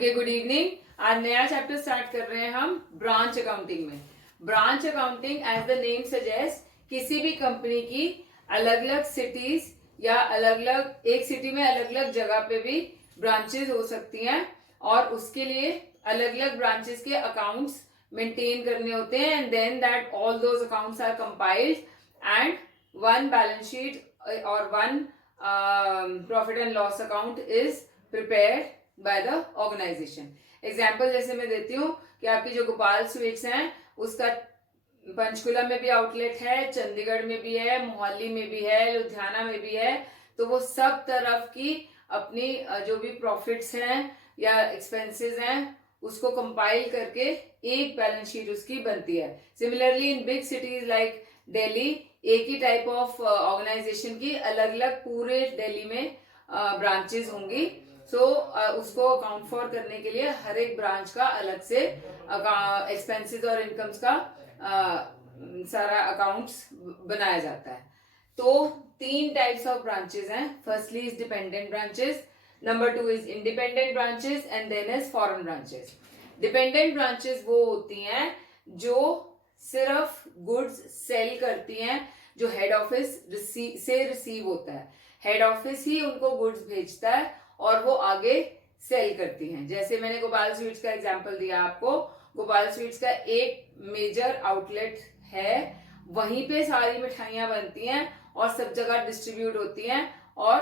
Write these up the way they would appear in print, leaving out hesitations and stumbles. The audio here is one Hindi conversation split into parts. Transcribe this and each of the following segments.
Okay, good evening. आज नया चैप्टर स्टार्ट कर रहे हैं हम ब्रांच अकाउंटिंग में। Branch accounting as the name suggest, किसी भी कंपनी की अलग अलग सिटीज या अलग अलग एक सिटी में अलग अलग जगह पे भी ब्रांचेस हो सकती हैं और उसके लिए अलग अलग ब्रांचेस के अकाउंट्स मेंटेन करने होते हैं and then that all those accounts are compiled and one balance sheet और one profit and loss account is prepared by the organisation. Example जैसे मैं देती हूँ कि आपकी जो गोपाल स्वीट्स हैं उसका पंचकुला में भी आउटलेट है, चंडीगढ़ में भी है, मोहाली में भी है, लुधियाना में भी है। तो वो सब तरफ की अपनी जो भी प्रॉफिट्स हैं या एक्सपेंसेस हैं उसको कंपाइल करके एक बैलेंस शीट उसकी बनती है। Similarly in big cities like Delhi, एक ही टाइप ऑफ ऑर्गेनाइजेशन की अलग अलग पूरे दिल्ली में ब्रांचेस होंगी। उसको अकाउंट फॉर करने के लिए हर एक ब्रांच का अलग से एक्सपेंसेस और इनकम्स का सारा अकाउंट्स बनाया जाता है। तो तीन टाइप्स ऑफ ब्रांचेस हैं। Firstly is dependent branches, number 2 is independent branches and then is foreign branches. Dependent branches वो होती हैं जो सिर्फ गुड्स सेल करती हैं, जो हेड ऑफिस से रिसीव होता है। हेड ऑफिस ही उनको गुड्स भेजता है और वो आगे सेल करती हैं। जैसे मैंने गोपाल स्वीट्स का एग्जांपल दिया आपको, गोपाल स्वीट्स का एक मेजर आउटलेट है, वहीं पे सारी मिठाइयां बनती हैं और सब जगह डिस्ट्रीब्यूट होती हैं और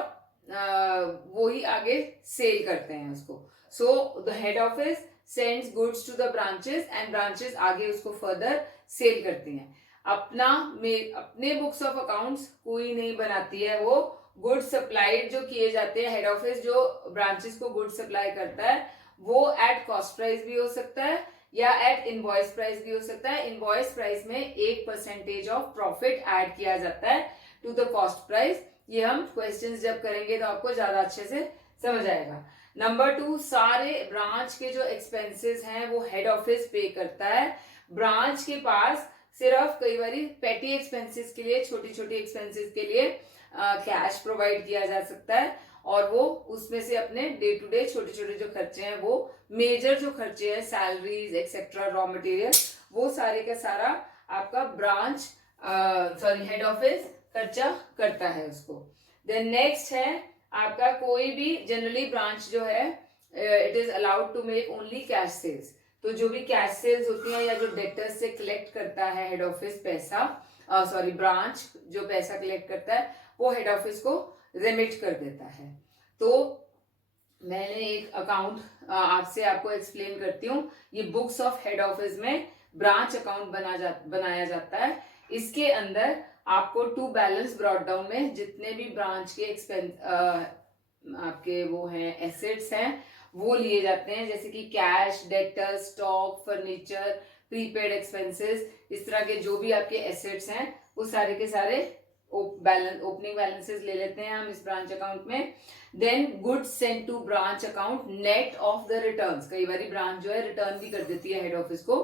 वो ही आगे सेल करते हैं उसको। So the head office sends goods to the branches and branches आगे उसको फर्दर सेल करती हैं। अपने बुक्स ऑफ अकाउंट्स कोई नहीं बनाती है, वो गुड सप्लाइड जो किए जाते हैं, हेड ऑफिस जो ब्रांचेस को गुड सप्लाई करता है वो एट कॉस्ट प्राइस भी हो सकता है या एट इनवॉइस प्राइस भी हो सकता है। इनवॉइस प्राइस में 1% ऑफ प्रॉफिट ऐड किया जाता है टू द कॉस्ट प्राइस। ये हम क्वेश्चंस जब करेंगे तो आपको ज्यादा अच्छे से समझ आएगा। नंबर 2, सारे ब्रांच के जो एक्सपेंसेस हैं वो हेड ऑफिस पे करता है। ब्रांच के पास सिर्फ कई बार पेटी एक्सपेंसेस के लिए, छोटी छोटी एक्सपेंसेस के लिए कैश प्रोवाइड किया जा सकता है और वो उसमें से अपने डे टू डे छोटे छोटे जो खर्चे हैं, वो मेजर जो खर्चे हैं, सैलरीज एक्सेट्रा, रॉ मटेरियल, वो सारे का सारा आपका ब्रांच हेड ऑफिस खर्चा करता है उसको। देन नेक्स्ट है आपका कोई भी जनरली ब्रांच जो है it is allowed to make only cash sales. तो जो भी कैश सेल्स होती हैं या जो डेटर्स से कलेक्ट करता है हेड ऑफिस पैसा, ब्रांच जो पैसा कलेक्ट करता है वो हेड ऑफिस को रेमिट कर देता है। तो मैंने एक अकाउंट आपको एक्सप्लेन करती हूँ। ये बुक्स ऑफ हेड ऑफिस में ब्रांच अकाउंट बनाया जाता है। इसके अंदर आपको टू बैलेंस ब्रॉट डाउन में जितने भी ब्रांच के आपके वो हैं एसेट्स हैं वो लिए जाते हैं, जैसे कि cash, debtor, stock, furniture, prepaid expenses, इस तरह के जो भी आपके एसेट्स हैं वो सारे के सारे ओपनिंग बैलेंसेस ले लेते हैं हम इस ब्रांच अकाउंट में। Then goods sent to branch account net of the returns. कई बार ब्रांच जो है रिटर्न भी कर देती है हेड ऑफिस को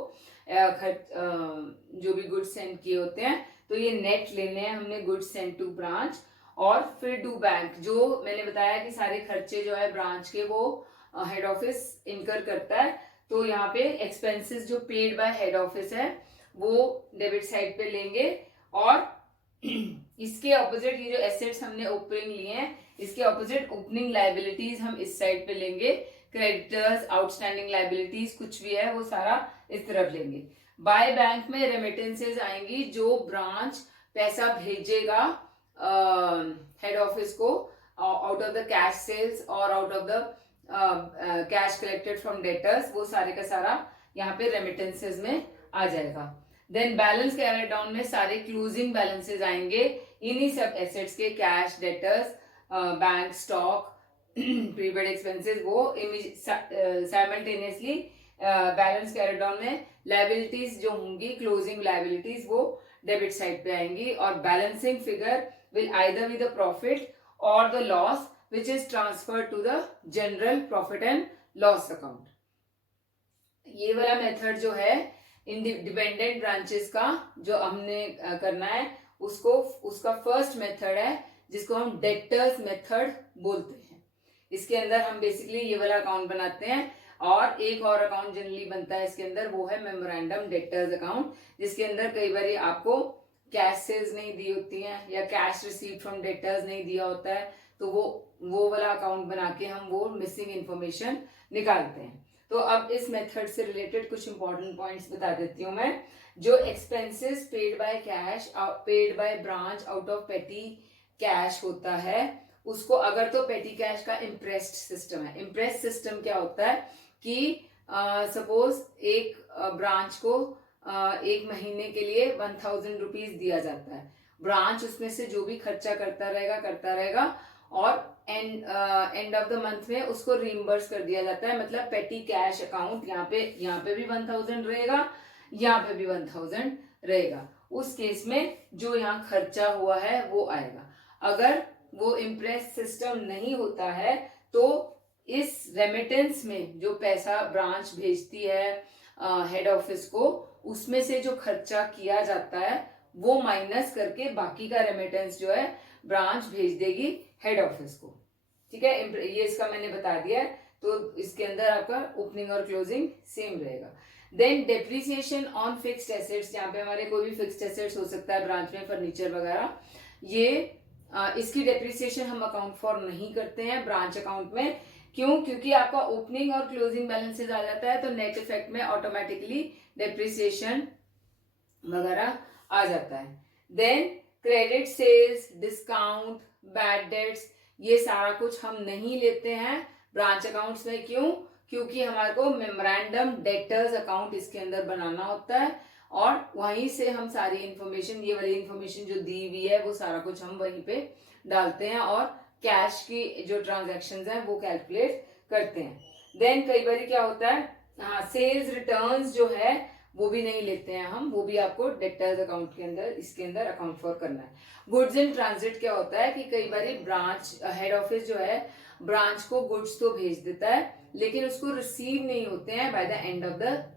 जो भी गुड्स सेंड किए होते हैं, तो ये नेट लेने हैं हमने गुड्स सेंट टू ब्रांच। और फिर टू बैंक, जो मैंने बताया कि सारे खर्चे जो है ब्रांच के वो हेड ऑफिस इनकर करता है। तो यहाँ पे एक्सपेंसेस जो पेड बाय हेड ऑफिस है वो डेबिट साइड पे लेंगे और इसके ऑपोजिट ये जो एसेट्स हमने ओपनिंग लिए हैं इसके ऑपोजिट ओपनिंग लाइबिलिटीज हम इस साइड पे लेंगे। क्रेडिटर्स, आउटस्टैंडिंग लाइबिलिटीज कुछ भी है वो सारा इस तरफ लेंगे। बाय बैंक में रेमिटेंसेज आएंगी, जो ब्रांच पैसा भेजेगा हेड ऑफिस को out of the cash sales और out of the cash collected from debtors, वो सारे का सारा यहाँ पे रेमिटेंसेज में आ जाएगा। देन बैलेंस कैरी डाउन में सारे क्लोजिंग बैलेंसेज आएंगे इन्हीं सब एसेट्स के, cash, debtors, bank, stock, prepaid expenses, वो साइमल्टेनियसली बैलेंस कैरी डाउन में लायबिलिटीज जो होंगी, क्लोजिंग लायबिलिटीज, वो डेबिट साइड पे आएंगी और balancing figure will either be the profit और the loss which is transferred to the general profit and loss account. ये वाला मेथड जो है इन डिपेंडेंट ब्रांचेस का जो हमने करना है उसका फर्स्ट मेथड है जिसको हम डेटर्स मेथड बोलते हैं। इसके अंदर हम बेसिकली ये वाला अकाउंट बनाते हैं। और एक और अकाउंट जनरली बनता है इसके अंदर, वो है मेमोरेंडम डेटर्स अकाउंट, जिसके अंदर कई बार आपको कैश सेल्स नहीं दी होती हैं या कैश रिसीव फ्रॉम डेटर्स नहीं दिया होता है, तो वो वाला अकाउंट बना के हम वो मिसिंग इंफॉर्मेशन निकालते हैं। तो अब इस मेथड से रिलेटेड कुछ इंपॉर्टेंट पॉइंट्स बता देती हूँ मैं। जो expenses paid by cash, paid by branch out of petty cash होता है, उसको अगर तो पेटी कैश का इम्प्रेस्ड सिस्टम है। इम्प्रेस्ड सिस्टम क्या होता है कि सपोज एक ब्रांच को एक महीने के लिए 1000 रुपीज दिया जाता है। ब्रांच उसमें से जो भी खर्चा करता रहेगा और एंड ऑफ द मंथ में उसको रीइंबर्स कर दिया जाता है। मतलब पेटी कैश अकाउंट यहाँ पे भी 1000 रहेगा, यहाँ पे भी 1000 रहेगा। उस केस में जो यहाँ खर्चा हुआ है वो आएगा। अगर वो इम्प्रेस सिस्टम नहीं होता है तो इस रेमिटेंस में जो पैसा ब्रांच भेजती है हेड ऑफिस को, उसमें से जो खर्चा किया जाता है वो माइनस करके बाकी का रेमिटेंस जो है ब्रांच भेज देगी हेड ऑफिस को। ठीक है, ये इसका मैंने बता दिया है। तो इसके अंदर आपका ओपनिंग और क्लोजिंग सेम रहेगा। Then depreciation on fixed assets, यहाँ पे हमारे कोई भी फिक्स्ड एसेट्स हो सकता है ब्रांच में, फर्नीचर वगैरह, ये इसकी डेप्रिसिएशन हम अकाउंट फॉर नहीं करते हैं ब्रांच अकाउंट में। क्यों? क्योंकि आपका ओपनिंग और क्लोजिंग बैलेंसेज आ जाता है, तो नेट इफेक्ट में ऑटोमेटिकली डेप्रिसिएशन वगैरह आ जाता है। Then credit sales, discount, bad debts, ये सारा कुछ हम नहीं लेते हैं ब्रांच अकाउंट्स में। क्यों? क्योंकि हमारे को मेमोरेंडम डेटर्स अकाउंट इसके अंदर बनाना होता है और वहीं से हम सारी इंफॉर्मेशन, ये वाली इंफॉर्मेशन जो दी हुई है वो सारा कुछ हम वहीं पे डालते हैं और कैश की जो ट्रांजैक्शंस हैं वो कैलकुलेट करते हैं। देन कई बार क्या होता है, हाँ, सेल्स रिटर्न्स जो है वो भी नहीं लेते हैं हम, वो भी आपको डेटर्स अकाउंट के अंदर, इसके अंदर अकाउंट फॉर करना है। गुड्स इन ट्रांजिट क्या होता है कि कई बार ब्रांच हेड ऑफिस जो है ब्रांच को गुड्स तो भेज देता है लेकिन उसको रिसीव नहीं होते हैं by the end of the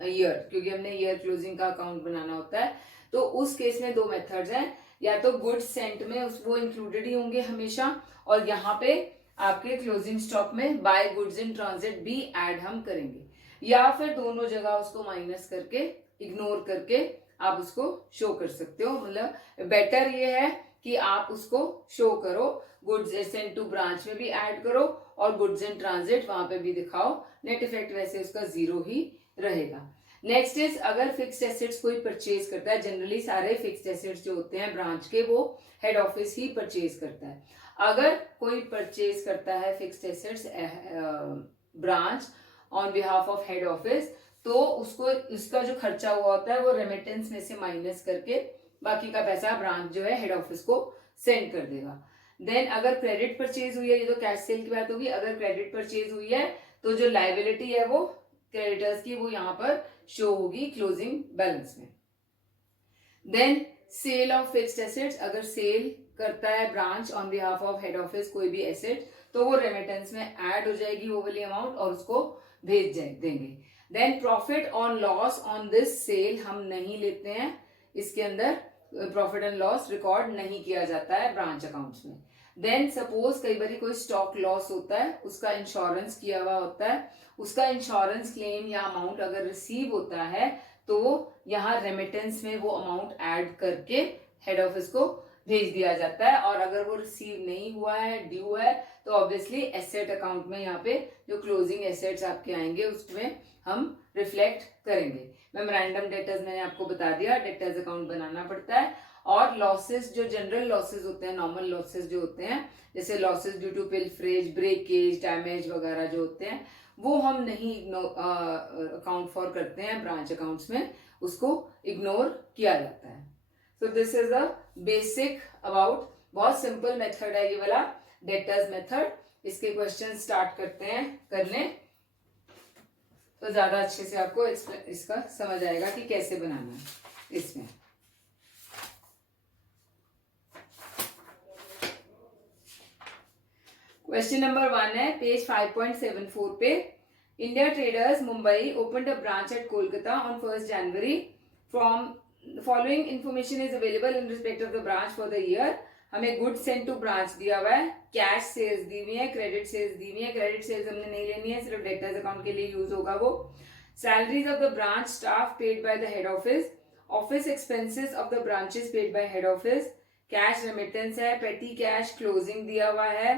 year, क्योंकि हमने ईयर क्लोजिंग का अकाउंट बनाना होता है। तो उस केस में दो मेथड्स हैं, या तो गुड्स सेंट में वो इंक्लूडेड ही होंगे हमेशा, और यहाँ पे आपके क्लोजिंग स्टॉक में बाय गुड्स इन ट्रांजिट भी ऐड हम करेंगे, या फिर दोनों जगह उसको माइनस करके, इग्नोर करके आप उसको शो कर सकते हो। मतलब बेटर ये है कि आप उसको शो करो, गुड्स सेंट टू ब्रांच में भी ऐड करो और गुड्स इन ट्रांजिट वहां पे भी दिखाओ। नेट इफेक्ट वैसे उसका 0 ही रहेगा। नेक्स्ट इज, अगर फिक्स्ड एसेट्स कोई परचेज करता है, जनरली सारे फिक्स्ड एसेट्स जो होते हैं ब्रांच के वो हेड ऑफिस ही परचेज करता है। अगर कोई परचेज करता है fixed assets branch on behalf of head office, तो उसको इसका जो खर्चा हुआ होता है वो रेमिटेंस में से माइनस करके बाकी का पैसा ब्रांच जो है हेड ऑफिस को सेंड कर देगा। देन अगर क्रेडिट परचेज हुई है, ये तो कैश सेल की बात होगी, अगर क्रेडिट परचेज हुई है तो जो लायबिलिटी है वो क्रेडिटर्स की वो यहाँ पर शो होगी क्लोजिंग बैलेंस में। Then sale of fixed assets, अगर सेल करता है branch on behalf of head office कोई भी एसेट, तो वो रेमिटेंस में ऐड हो जाएगी वो वाली अमाउंट और उसको भेज देंगे। Then profit on loss on this sale हम नहीं लेते हैं, इसके अंदर प्रॉफिट एंड लॉस रिकॉर्ड नहीं किया जाता है ब्रांच अकाउंट्स में। देन सपोज कई बार कोई स्टॉक लॉस होता है, उसका इंश्योरेंस किया हुआ होता है, उसका इंश्योरेंस क्लेम या अमाउंट अगर रिसीव होता है तो यहाँ रेमिटेंस में वो अमाउंट ऐड करके हेड ऑफिस को भेज दिया जाता है। और अगर वो रिसीव नहीं हुआ है, ड्यू है, तो ऑब्वियसली एसेट अकाउंट में यहाँ पे जो क्लोजिंग एसेट्स आपके आएंगे उसमें हम रिफ्लेक्ट करेंगे। मेमोरेंडम डेटर्स मैंने आपको बता दिया, डेटर्स अकाउंट बनाना पड़ता है। और लॉसेस, जो जनरल लॉसेस होते हैं, नॉर्मल लॉसेस जो होते हैं, जैसे losses due to pilferage, breakage, damage वगैरह जो होते हैं, वो हम नहीं अकाउंट फॉर करते हैं ब्रांच अकाउंट्स में, उसको इग्नोर किया जाता है। So this is a basic about, बहुत सिंपल मेथड है ये वाला डेटर्स मेथड। इसके क्वेश्चन स्टार्ट करते हैं करने, तो ज्यादा अच्छे से आपको इसका समझ आएगा कि कैसे बनाना है इसमें। क्वेश्चन नंबर 1 है पेज 5.74 पे। India traders Mumbai opened a branch at Kolkata on 1st January. From following information is available in respect of the branch for the year. हमें गुड सेंड टू ब्रांच दिया हुआ है, कैश सेल्स दी हुई है, क्रेडिट सेल्स दी हुई है। क्रेडिट सेल्स हमने नहीं लेनी है, सिर्फ डेटर्स अकाउंट के लिए यूज होगा वो। Salaries of the branch staff paid by the head office, office expenses of the branches paid by head office, cash remittance है, पेटी कैश क्लोजिंग दिया हुआ है,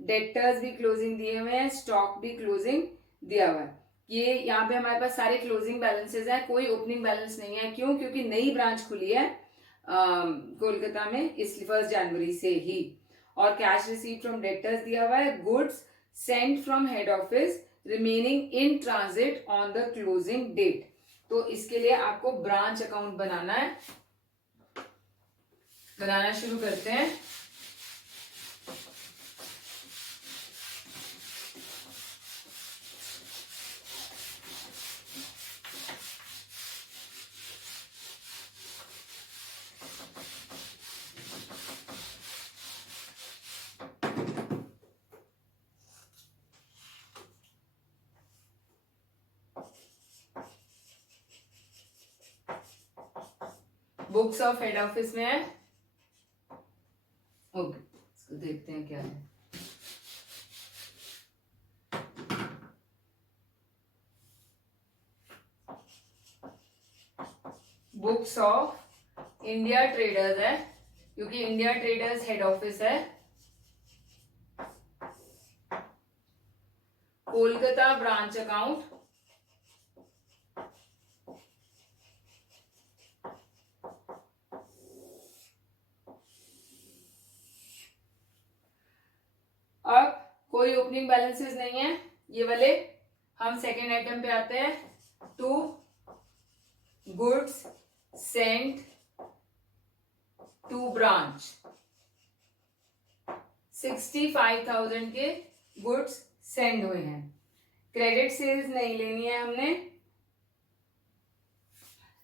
डेटर्स भी क्लोजिंग दिए हुए हैं, स्टॉक भी क्लोजिंग दिया हुआ है। ये यहाँ पे हमारे पास सारे क्लोजिंग बैलेंसेस हैं, कोई ओपनिंग बैलेंस नहीं है। क्यों? क्योंकि नई ब्रांच खुली है कोलकाता में, इस 1 जनवरी से ही। और कैश रिसीव फ्रॉम डेटर्स दिया हुआ है, goods sent from head office remaining in transit on the closing date. तो इसके लिए आपको ब्रांच अकाउंट बनाना है। बनाना शुरू करते हैं। बुक्स ऑफ हेड ऑफिस में है। ओके, इसको देखते हैं क्या है। बुक्स ऑफ इंडिया ट्रेडर्स है, क्योंकि इंडिया ट्रेडर्स हेड ऑफिस है। कोलकाता ब्रांच अकाउंट, अब कोई ओपनिंग बैलेंसेस नहीं है ये वाले। हम सेकेंड आइटम पे आते हैं। To goods sent to branch, 65,000 के गुड्स सेंड हुए हैं। क्रेडिट सेल्स नहीं लेनी है हमने।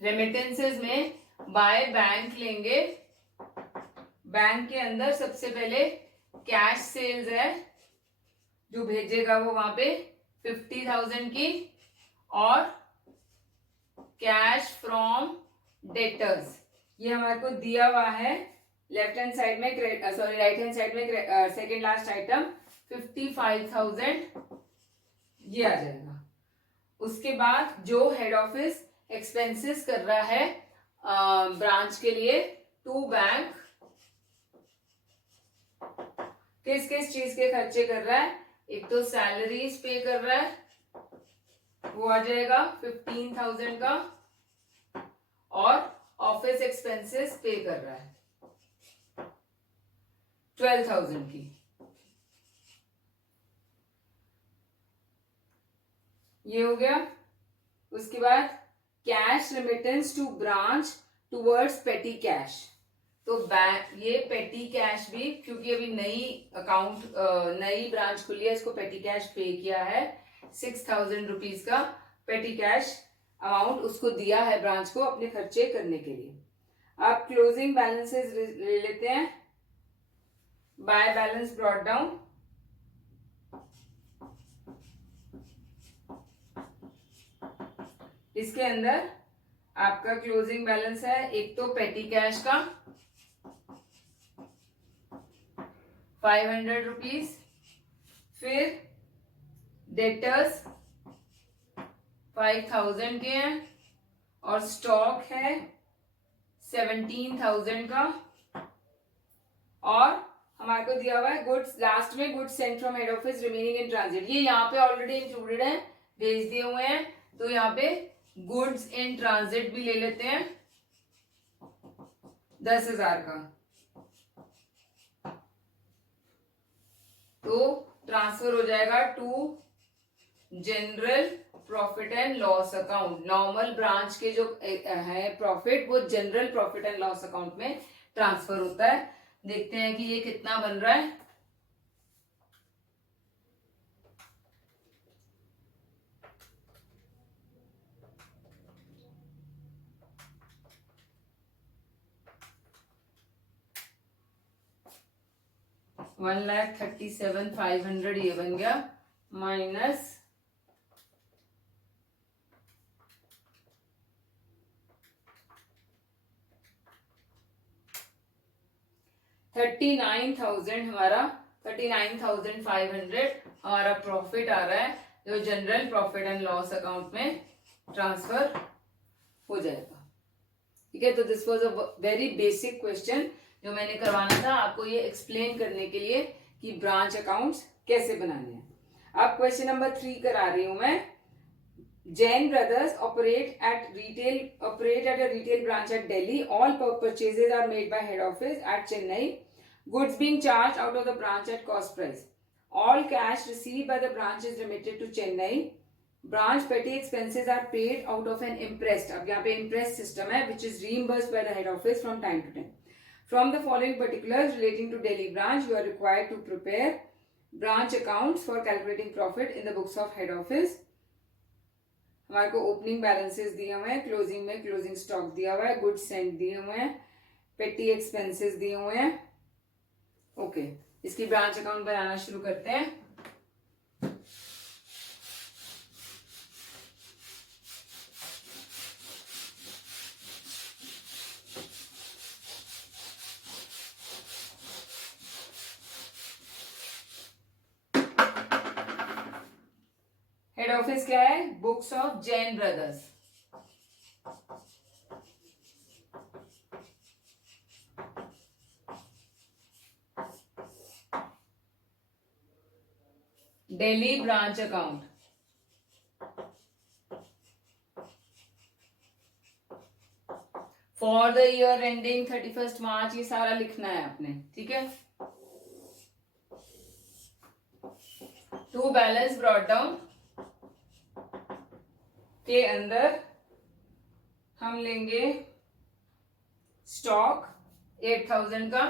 रेमिटेंसेस में बाय बैंक लेंगे। बैंक के अंदर सबसे पहले कैश सेल्स है, जो भेजेगा वो वहां पे 50,000 की, और कैश फ्रॉम डेटर्स ये हमारे को दिया हुआ है लेफ्ट हैंड साइड में, सॉरी राइट हैंड साइड में, सेकेंड लास्ट आइटम 55,000 ये आ जाएगा। उसके बाद जो हेड ऑफिस एक्सपेंसेस कर रहा है ब्रांच के लिए टू बैंक, किस किस चीज के खर्चे कर रहा है? एक तो सैलरीज पे कर रहा है, वो आ जाएगा 15,000 का, और ऑफिस एक्सपेंसेस पे कर रहा है 12,000 की। ये हो गया। उसके बाद cash remittance to branch towards petty cash, तो बैंक ये पेटी कैश भी, क्योंकि अभी नई अकाउंट नई ब्रांच खुली है, इसको पेटी कैश पे किया है 6,000 रुपीज का पेटी कैश अमाउंट उसको दिया है ब्रांच को अपने खर्चे करने के लिए। अब क्लोजिंग बैलेंसेस ले लेते हैं। बाय बैलेंस ब्रॉट डाउन, इसके अंदर आपका क्लोजिंग बैलेंस है एक तो पेटी कैश का 500 रुपीज, फिर डेटर्स 5,000 के हैं, और स्टॉक है 17,000 का, और हमारे को दिया हुआ है गुड्स, लास्ट में goods sent from head office remaining in transit, ये यहाँ पे ऑलरेडी इंक्लूडेड है, भेज दिए हुए हैं। तो यहाँ पे गुड्स इन ट्रांजिट भी ले लेते हैं 10,000 का, तो ट्रांसफर हो जाएगा to general profit and loss account. Normal branch के जो है प्रॉफिट, वो general profit and loss account में ट्रांसफर होता है। देखते हैं कि ये कितना बन रहा है। $1,37,500 ये बन गया, माइनस 39,000 हमारा 39,500 हमारा प्रॉफिट आ रहा है, जो general profit and loss account में ट्रांसफर हो जाएगा। ठीक है, तो this was a very basic question जो मैंने करवाना था आपको ये एक्सप्लेन करने के लिए कि ब्रांच अकाउंट्स कैसे बनाने हैं। अब क्वेश्चन नंबर 3 करा रही हूं मैं। Jain Brothers operate at a retail branch at Delhi. All purchases are made by head office at Chennai. Goods being charged out of the branch at cost price. All cash received by the branch is remitted to Chennai. Branch petty expenses are paid out of an imprest. अब यहाँ पे imprest system है, which is reimbursed by the head office from time to time. From the following particulars relating to Delhi branch, you are required to prepare branch accounts for calculating profit in the books of head office. हमारे को ओपनिंग बैलेंसेस दिए हुए हैं, क्लोजिंग में क्लोजिंग स्टॉक दिया हुआ है, गुड्स सेंट दिए हुए हैं, पेटी एक्सपेंसेस दिए हुए हैं। ओके, इसकी ब्रांच अकाउंट बनाना शुरू करते हैं। हेड ऑफिस क्या है? Books of Jain brothers. Delhi branch account. For the year ending 31 मार्च, ये सारा लिखना है आपने। ठीक है, टू बैलेंस ब्रॉट डाउन के अंदर हम लेंगे स्टॉक 8,000 का,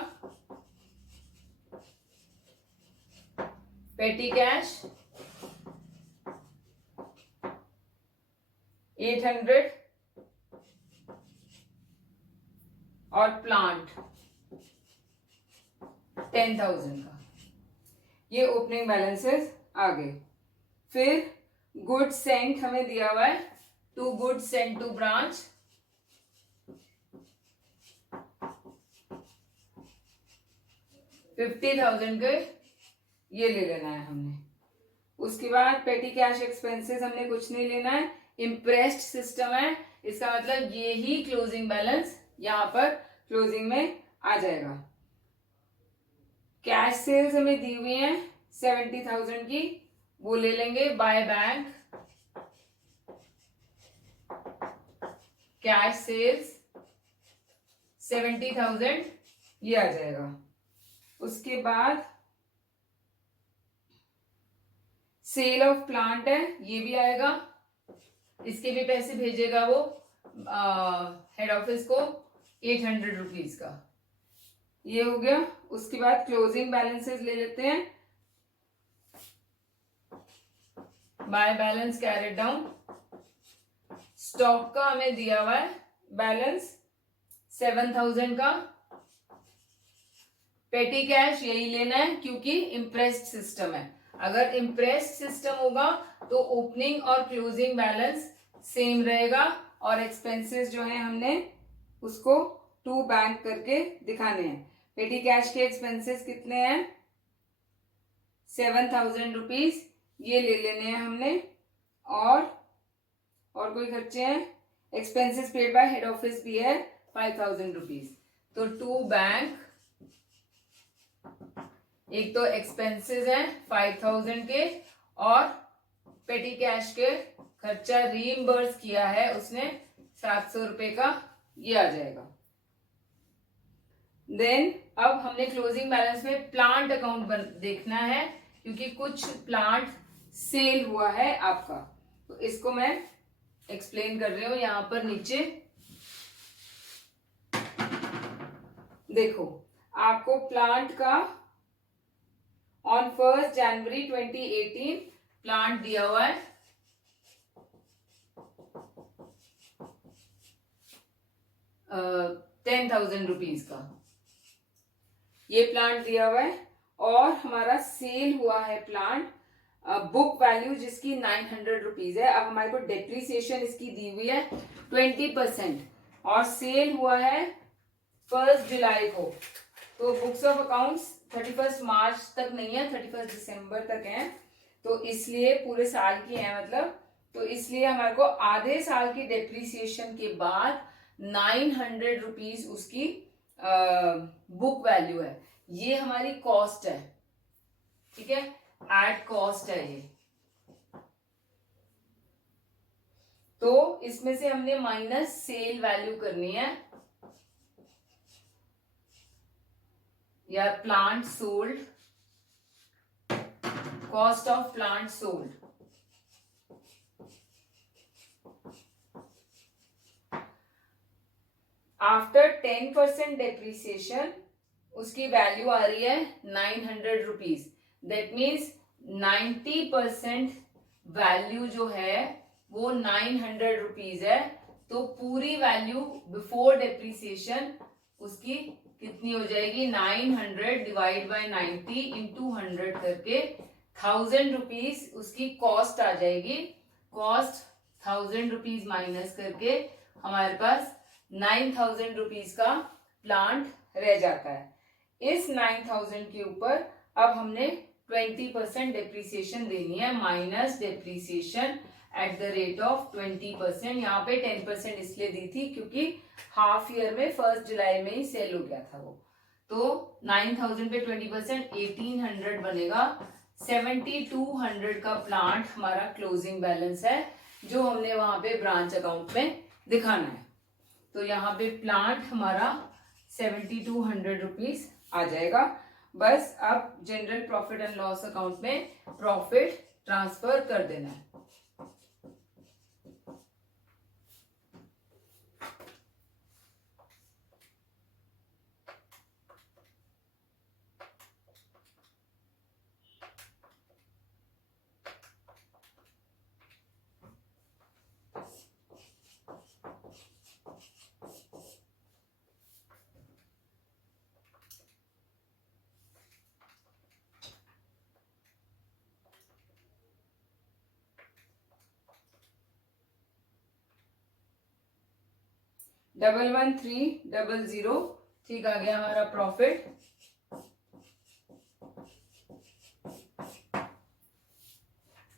पेटी कैश 800 और प्लांट 10,000 का। ये ओपनिंग बैलेंसेस आ गए। फिर गुड्स सेंट हमें दिया हुआ है, to goods sent to branch 50,000 के, ये ले लेना है हमने। उसके बाद पेटी कैश एक्सपेंसेस हमने कुछ नहीं लेना है, इम्प्रेस्ड सिस्टम है, इसका मतलब ये ही क्लोजिंग बैलेंस यहां पर क्लोजिंग में आ जाएगा। कैश सेल्स हमें दी हुई है 70,000 की, वो ले लेंगे बाय बैंक। कैश सेल्स 70,000 ये आ जाएगा। उसके बाद सेल ऑफ प्लांट है, ये भी आएगा, इसके भी पैसे भेजेगा वो हेड ऑफिस को 800 रुपीज का, ये हो गया। उसके बाद क्लोजिंग बैलेंसेस ले लेते हैं। By balance carried down, stock का हमें दिया हुआ है बैलेंस 7,000 का, पेटी कैश यही लेना है क्योंकि इम्प्रेस्ड सिस्टम है। अगर इम्प्रेस्ड सिस्टम होगा तो ओपनिंग और क्लोजिंग बैलेंस सेम रहेगा और एक्सपेंसेस जो है हमने उसको टू बैंक करके दिखाने हैं। पेटी कैश के एक्सपेंसेस कितने हैं? 7,000 रुपीज, ये ले लेने हैं हमने। और कोई खर्चे हैं? Expenses paid by head office भी है 5,000 रुपीज। तो टू बैंक, एक तो एक्सपेंसेस हैं 5,000 के और पेटी कैश के खर्चा रीइंबर्स किया है उसने 700 रुपए का, ये आ जाएगा। देन अब हमने क्लोजिंग बैलेंस में प्लांट अकाउंट देखना है क्योंकि कुछ प्लांट सेल हुआ है आपका, तो इसको मैं एक्सप्लेन कर रही हूं। यहां पर नीचे देखो, आपको प्लांट का ऑन 1 जनवरी 2018 प्लांट दिया हुआ है 10,000 रुपीज का, ये प्लांट दिया हुआ है। और हमारा सेल हुआ है प्लांट, बुक वैल्यू जिसकी 900 रुपीज है। अब हमारे को डेप्रिसिएशन इसकी दी हुई है 20% और सेल हुआ है 1 जुलाई को। तो बुक्स ऑफ अकाउंट्स 31 मार्च तक नहीं है, 31 दिसंबर तक है, तो इसलिए पूरे साल की है मतलब, तो इसलिए हमारे को आधे साल की डेप्रिसिएशन के बाद 900 रुपीज उसकी बुक वैल्यू है। ये हमारी कॉस्ट है, ठीक है, एट कॉस्ट है ये। तो इसमें से हमने माइनस सेल वैल्यू करनी है, या plant sold, cost of plant sold. After 10% depreciation उसकी वैल्यू आ रही है 900 रुपीज। दैट मीन्स 90% वैल्यू जो है वो 900 रुपीज है। तो पूरी वैल्यू बिफोर डेप्रिसिएशन उसकी कितनी हो जाएगी, 900 डिवाइड बाय 90 इंटू 100 करके 1000 रुपीज उसकी कॉस्ट आ जाएगी। कॉस्ट 1000 रुपीज माइनस करके हमारे पास 9000 रुपीज का प्लांट रह जाता है। इस 9000 के ऊपर अब हमने 20% डेप्रिसिएशन देनी है, minus depreciation at the rate of 20%। यहाँ पे 10% इसलिए दी थी क्योंकि हाफ ईयर में 1 जुलाई में ही सेल हो गया था वो। तो 9000 पे 20% 1800 बनेगा। 7200 का प्लांट हमारा क्लोजिंग बैलेंस है जो हमने वहां पे ब्रांच अकाउंट में दिखाना है। तो यहाँ पे प्लांट हमारा 7200 रुपीज आ जाएगा। बस अब general profit and loss account में प्रॉफिट ट्रांसफर कर देना है। डबल 1300 ठीक आ गया हमारा प्रॉफिट।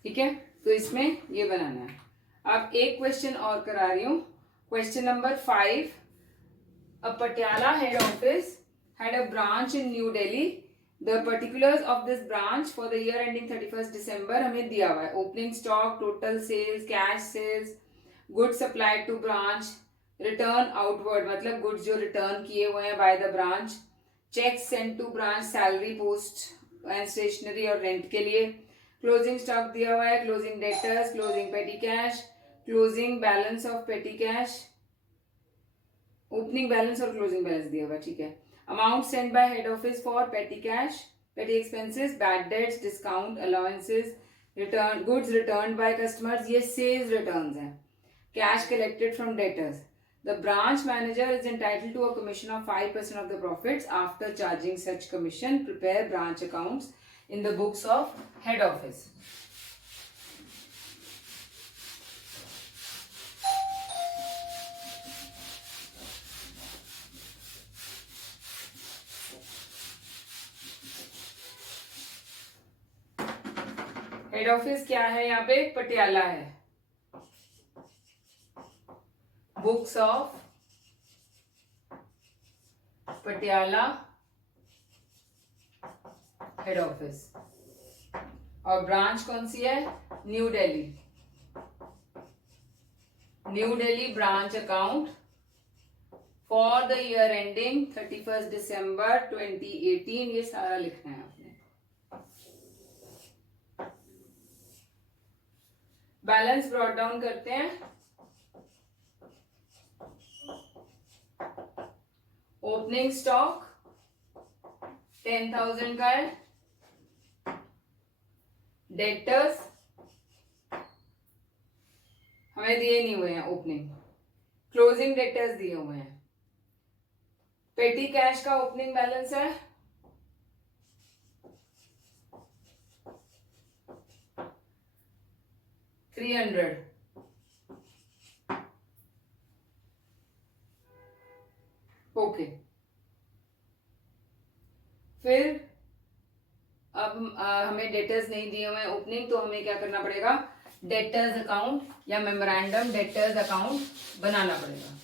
ठीक है, तो इसमें ये बनाना है। अब एक क्वेश्चन और करा रही हूं, question number 5। A Patiala head office had a branch in New Delhi. The particulars of this branch for the year ending 31st December हमें दिया हुआ है। Opening stock, total sales, cash sales, goods supplied to branch, return outward मतलब गुड्स जो रिटर्न किए हुए हैं by the branch, cheque send to branch, salary, post and stationery और रेंट के लिए, क्लोजिंग स्टॉक दिया हुआ है, closing debtors, closing petty cash, closing balance of petty cash, opening balance और क्लोजिंग बैलेंस दिया हुआ है। ठीक है, amount send by head office for पेटी cash, petty expenses, bad debts, discount, allowances, return, goods return by customers, ये सेल्स रिटर्न्स हैं, cash collected from debtors. The branch manager is entitled to a commission of 5% of the profits. After charging such commission, prepare branch accounts in the books of head office. Head office क्या है, यहाँ पे पटियाला है। Books of Patiala head office, और ब्रांच कौन सी है, new Delhi. New Delhi branch account for the year ending 31 दिसंबर 2018, ये सारा लिखना है आपने। बैलेंस ब्रॉट डाउन करते हैं। ओपनिंग स्टॉक 10,000 का है, डेटर्स हमें दिए नहीं हुए हैं, ओपनिंग, क्लोजिंग डेटर्स दिए हुए हैं। पेटी कैश का ओपनिंग बैलेंस है 300। ओके, फिर अब हमें डेटर्स नहीं दिए हुए हैं ओपनिंग, तो हमें क्या करना पड़ेगा, डेटर्स अकाउंट या मेमोरेंडम डेटर्स अकाउंट बनाना पड़ेगा।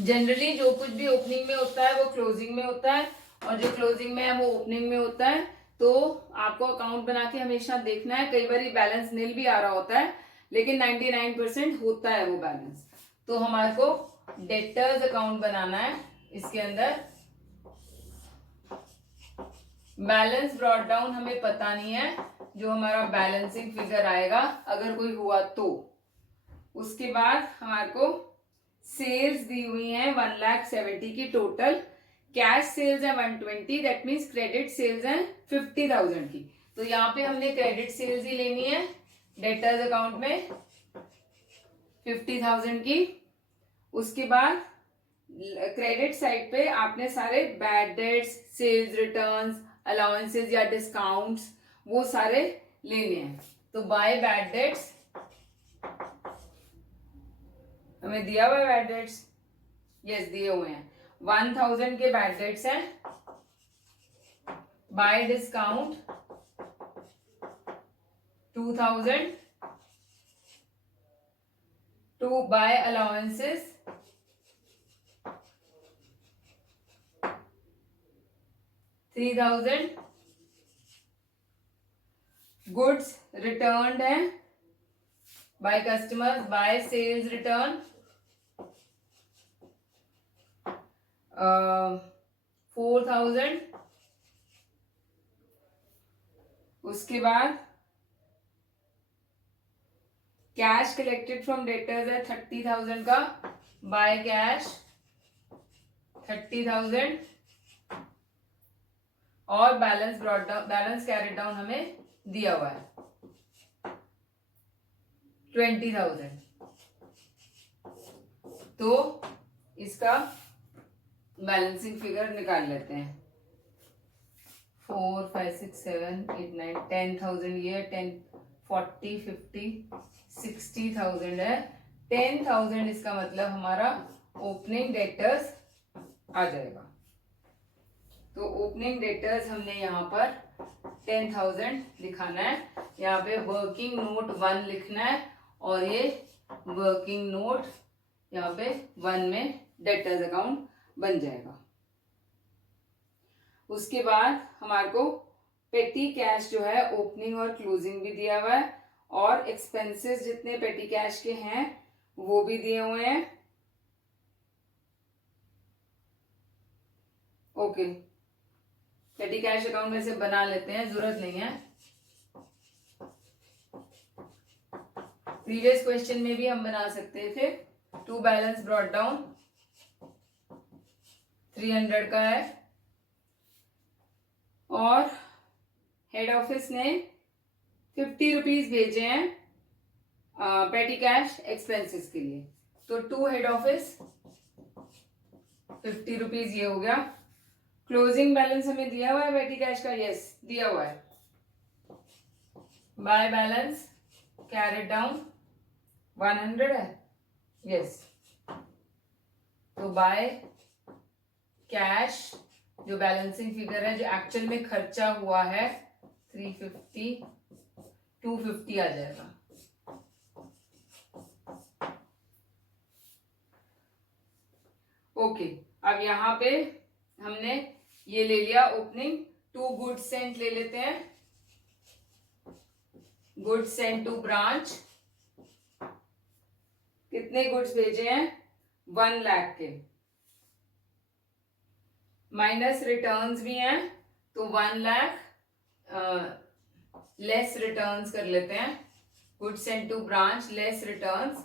जनरली जो कुछ भी ओपनिंग में होता है वो क्लोजिंग में होता है, और जो क्लोजिंग में है वो ओपनिंग में होता है। तो आपको अकाउंट बना के हमेशा देखना है, कई बार बैलेंस नील भी आ रहा होता है, लेकिन 99% होता है वो बैलेंस। तो हमारे को डेटर्स अकाउंट बनाना है। इसके अंदर बैलेंस ब्रॉट डाउन हमें पता नहीं है, जो हमारा बैलेंसिंग फिगर आएगा अगर कोई हुआ तो। उसके बाद हमारे को सेल्स दी हुई है 1,70,000 की टोटल, कैश सेल्स है 120, दैट मीन्स क्रेडिट सेल्स है 50,000 की। तो यहाँ पे हमने क्रेडिट सेल्स ही लेनी है डेटर्स अकाउंट में 50,000 की। उसके बाद क्रेडिट साइड पे आपने सारे bad debts, sales returns, allowances या डिस्काउंट्स वो सारे लेने हैं। तो बाय बैड डेट्स हमें दिया हुआ है, बैड डेट्स यस दिए हुए हैं, 1,000 के बैड डेट्स हैं। By discount 2,000, to by allowances 3,000, goods returned है by customers by sales return 4,000। उसके बाद कैश कलेक्टेड फ्रॉम डेटर्स है 30,000 का, बाय कैश 30,000, और balance brought down, balance carried down हमें दिया हुआ है 20,000। तो इसका बैलेंसिंग फिगर निकाल लेते हैं। 4, 5, 6, 7, 8, 9, 10,000 ये 10, 40, 50, 60,000 है। 10,000 इसका मतलब हमारा ओपनिंग डेटर्स आ जाएगा। तो ओपनिंग डेटर्स हमने यहाँ पर 10,000 लिखाना है। यहाँ पे वर्किंग नोट 1 लिखना है, और ये वर्किंग नोट यहाँ पे 1 में डेटर्स अकाउंट बन जाएगा। उसके बाद हमारे को पेटी कैश जो है ओपनिंग और क्लोजिंग भी दिया हुआ है, और एक्सपेंसेस जितने पेटी कैश के हैं वो भी दिए हुए हैं। ओके, पेटी कैश अकाउंट में से बना लेते हैं, जरूरत नहीं है। प्रीवियस क्वेश्चन में भी हम बना सकते थे। टू बैलेंस ब्रॉट डाउन 300 का है, और हेड ऑफिस ने 50 रुपीज भेजे हैं पेटी कैश एक्सपेंसेस के लिए। तो टू हेड ऑफिस 50 रुपीज ये हो गया। क्लोजिंग बैलेंस हमें दिया हुआ है पेटी कैश का, यस दिया हुआ है। बाय बैलेंस कैरिड डाउन 100 है, यस। तो बाय कैश जो बैलेंसिंग फिगर है, जो एक्चुअल में खर्चा हुआ है 350, 250 आ जाएगा। ओके, अब यहाँ पे हमने ये ले लिया ओपनिंग। टू गुड्स सेंट ले लेते हैं। गुड्स सेंट टू ब्रांच, कितने गुड्स भेजे हैं 1 लाख के, माइनस रिटर्न्स भी हैं, तो 1 लाख लेस रिटर्न्स कर लेते हैं। Goods sent to branch less returns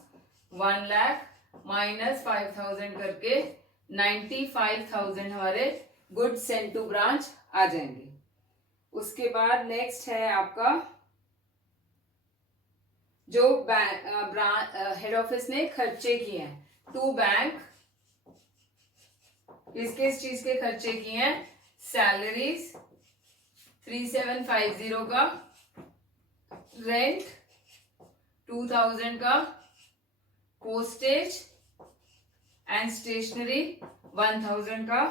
1 lakh minus 5,000 करके 95,000 हमारे गुड्स सेंट टू ब्रांच आ जाएंगे। उसके बाद नेक्स्ट है आपका जो हेड ऑफिस ने खर्चे किए हैं। टू बैंक किस किस चीज के खर्चे किए हैं, सैलरीज 3750 का, रेंट 2000 का, पोस्टेज एंड स्टेशनरी 1000 का।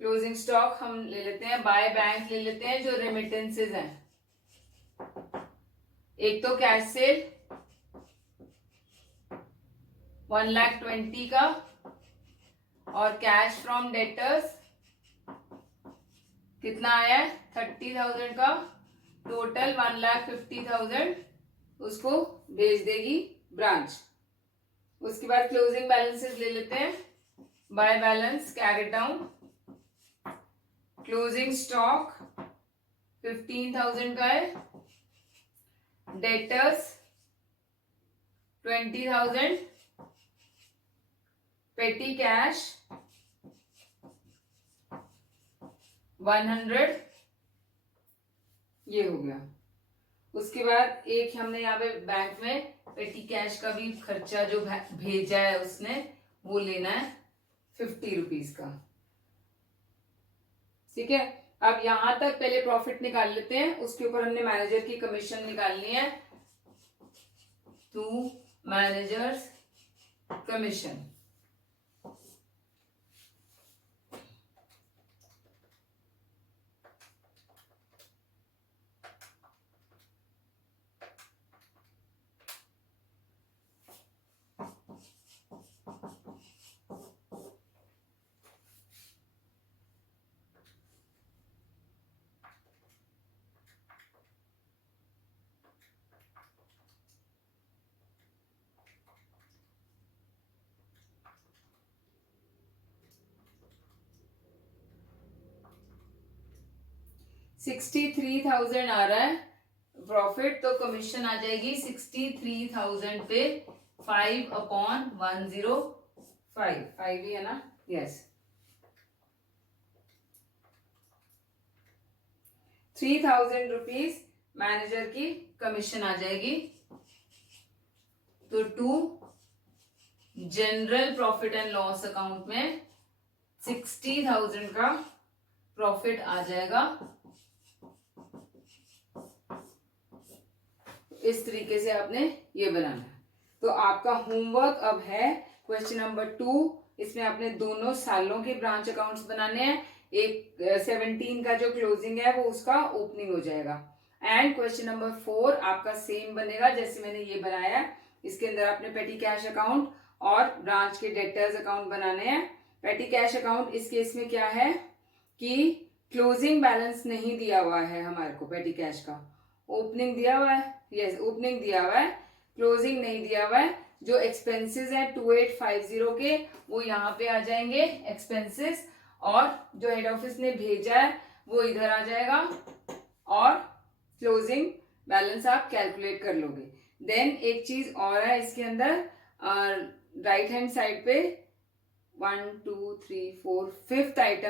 क्लोजिंग स्टॉक हम ले लेते हैं, बाय बैंक ले लेते हैं जो रेमिटेंसेज हैं। एक तो कैश सेल 1,20,000 का, और कैश फ्रॉम डेटर्स कितना आया है 30,000 का। टोटल 1,50,000 उसको भेज देगी ब्रांच। उसके बाद क्लोजिंग बैलेंसेस ले लेते हैं। By balance carry down, closing stock 15,000 का है, डेटर्स 20,000, पेटी कैश 100, ये हो गया। उसके बाद एक हमने यहाँ पे बैंक में पेटी कैश का भी खर्चा जो भेजा है उसने, वो लेना है 50 रुपीज का। ठीक है, अब यहां तक पहले प्रॉफिट निकाल लेते हैं, उसके ऊपर हमने मैनेजर की कमीशन निकालनी है। टू मैनेजर्स कमीशन, $63,000 आ रहा है प्रॉफिट, तो कमीशन आ जाएगी 63,000 पे 5/105, 5 ही है ना, यस। 3,000 रुपीज मैनेजर की कमीशन आ जाएगी। तो to general profit and loss account में 60,000 का प्रॉफिट आ जाएगा। इस तरीके से आपने ये बनाना है। तो आपका होमवर्क अब है क्वेश्चन नंबर 2। इसमें आपने दोनों सालों के ब्रांच अकाउंट्स बनाने हैं। एक 17 का जो क्लोजिंग है वो उसका ओपनिंग हो जाएगा। एंड क्वेश्चन नंबर 4 आपका सेम बनेगा जैसे मैंने ये बनाया। इसके अंदर आपने पेटी कैश अकाउंट और ब्रांच के डेटर्स अकाउंट बनाने हैं। पेटी कैश अकाउंट इस केस में क्या है कि क्लोजिंग बैलेंस नहीं दिया हुआ है हमारे को पेटी कैश का, ओपनिंग दिया हुआ है, यस ओपनिंग दिया हुआ है, क्लोजिंग नहीं दिया हुआ है। जो एक्सपेंसेस हैं 2850 के वो यहाँ पे आ जाएंगे एक्सपेंसेस, और जो हेड ऑफिस ने भेजा है वो इधर आ जाएगा, और क्लोजिंग बैलेंस आप कैलकुलेट कर लोगे। देन एक चीज और है इसके अंदर, राइट हैंड साइड पे 1 2 3 4 5th आइटम